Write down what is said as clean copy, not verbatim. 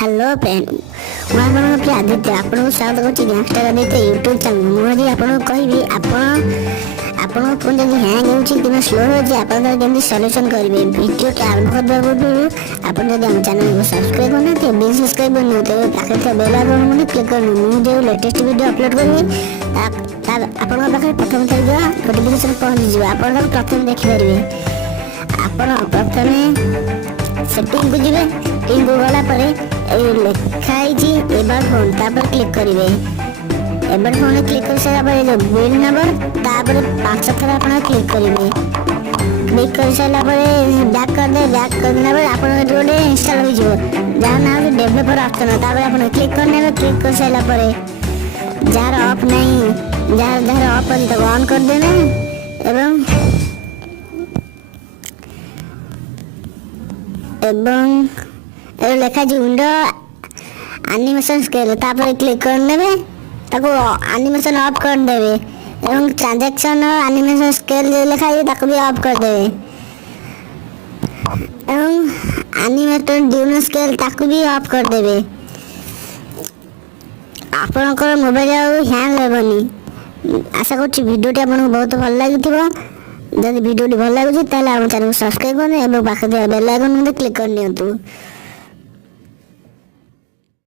Hello friend ମୁଁ ଆପଣଙ୍କ ପ୍ରିୟ ଆଦିତ୍ୟ ଆପଣଙ୍କୁ ସ୍ୱାଗତ କରୁଛି ଗ୍ୟାଙ୍ଗଷ୍ଟର ଆଦିତ୍ୟ ୟୁଟ୍ୟୁବ୍ ଚ୍ୟାନେଲ୍। ମୁଁ ଆଜି ଆପଣଙ୍କୁ କହିବି ଆପଣଙ୍କ ଫୋନ୍ ଯଦି ହ୍ୟାଙ୍ଗ୍ ହେଉଛି କିମ୍ବା ସ୍ଲୋ ହେଉଛି ଆପଣ ତାର କେମିତି ସଲ୍ୟୁସନ୍ କରିବେ। ଭିଡ଼ିଓଟି ଆରମ୍ଭ କରିବା ପୂର୍ବରୁ ଆପଣ ଯଦି ଆମ ଚ୍ୟାନେଲକୁ ସବସ୍କ୍ରାଇବ୍ କରିନାହାନ୍ତି ପ୍ଲିଜ୍ ସବସ୍କ୍ରାଇବ୍ କରିନିଅନ୍ତୁ, ତେବେ ପାଖରେ ଥିବା ବେଲ୍ ଆଇକନ୍ ମଧ୍ୟ କ୍ଲିକ୍ କରିନିଅନ୍ତୁ। ମୁଁ ଯେଉଁ ଲେଟେଷ୍ଟ ଭିଡ଼ିଓ ଅପଲୋଡ଼ କରିବି ଆପଣଙ୍କ ପାଖରେ ପ୍ରଥମ ଥରିକ ନୋଟିଫିକେସନ୍ ପହଞ୍ଚିଯିବ। ଆପଣ ତାକୁ ପ୍ରଥମେ ଦେଖିପାରିବେ। ଆପଣ ପ୍ରଥମେ ସେଟିଂକୁ ଯିବେ। ସେଟିଂକୁ ଗଲା ପରେ ଏଇ ଲେଖା ହେଇଛି ଏବାଉଟ୍ ଫୋନ୍, ତାପରେ କ୍ଲିକ୍ କରିବେ। ଏବାଉଟ୍ ଫୋନ୍ କ୍ଲିକ୍ କରିସାରିଲା ପରେ ଯେଉଁ ବିଲ୍ ନମ୍ବର ତାପରେ 5 ଥର ଆପଣ କ୍ଲିକ୍ କରିବେ। କ୍ଲିକ୍ କରିସାରିଲା ପରେ ବ୍ୟାକ୍ କରିଦେବେ। ବ୍ୟାକ୍ କରିଦେଲା ପରେ ଆପଣଙ୍କ ଏଠି ଗୋଟେ ଇନଷ୍ଟଲ୍ ହୋଇଯିବ ଯାହାର ନାଁ ହେଉଛି ଡେଭଲପର ଅପସନ୍। ତାପରେ ଆପଣ କ୍ଲିକ୍ କରିନେବେ। କ୍ଲିକ୍ କରିସାରିଲା ପରେ ଯାହାର ଅଫ୍ ନାହିଁ, ଯାହାର ଅଫ୍ ଅଛି ତାକୁ ଅନ୍ କରିଦେବେ ଏବଂ ଲେଖା ଅଛି ୱିଣ୍ଡୋ ଆନିମେସନ୍ ସ୍କେଲ୍, ତାପରେ କ୍ଲିକ୍ କରିନେବେ। ତାକୁ ଆନିମେସନ୍ ଅଫ୍ କରିଦେବେ ଏବଂ ଟ୍ରାଞ୍ଜାକ୍ସନ୍ ଆନିମେସନ୍ ସ୍କେଲ୍ ଯେଉଁ ଲେଖା ଅଛି ତାକୁ ବି ଅଫ୍ କରିଦେବେ ଏବଂ ଆନିମେଟେଡ୍ ଡ୍ୟୁରେସନ୍ ସ୍କେଲ୍ ତାକୁ ବି ଅଫ୍ କରିଦେବେ। ଆପଣଙ୍କର ମୋବାଇଲ ଆଉ ହ୍ୟାଙ୍ଗ୍ ହେବନି। ଆଶା କରୁଛି ଭିଡ଼ିଓଟି ଆପଣଙ୍କୁ ବହୁତ ଭଲ ଲାଗିଥିବ। ଯଦି ଭିଡ଼ିଓଟି ଭଲ ଲାଗୁଛି ତାହେଲେ ଆମ ଚ୍ୟାନେଲକୁ ସବସ୍କ୍ରାଇବ୍ କରନ୍ତୁ ଏବଂ ପାଖରେ ଥିବା ବେଲ୍ ଆଇକନ୍ ମଧ୍ୟ କ୍ଲିକ୍ କରିନିଅନ୍ତୁ।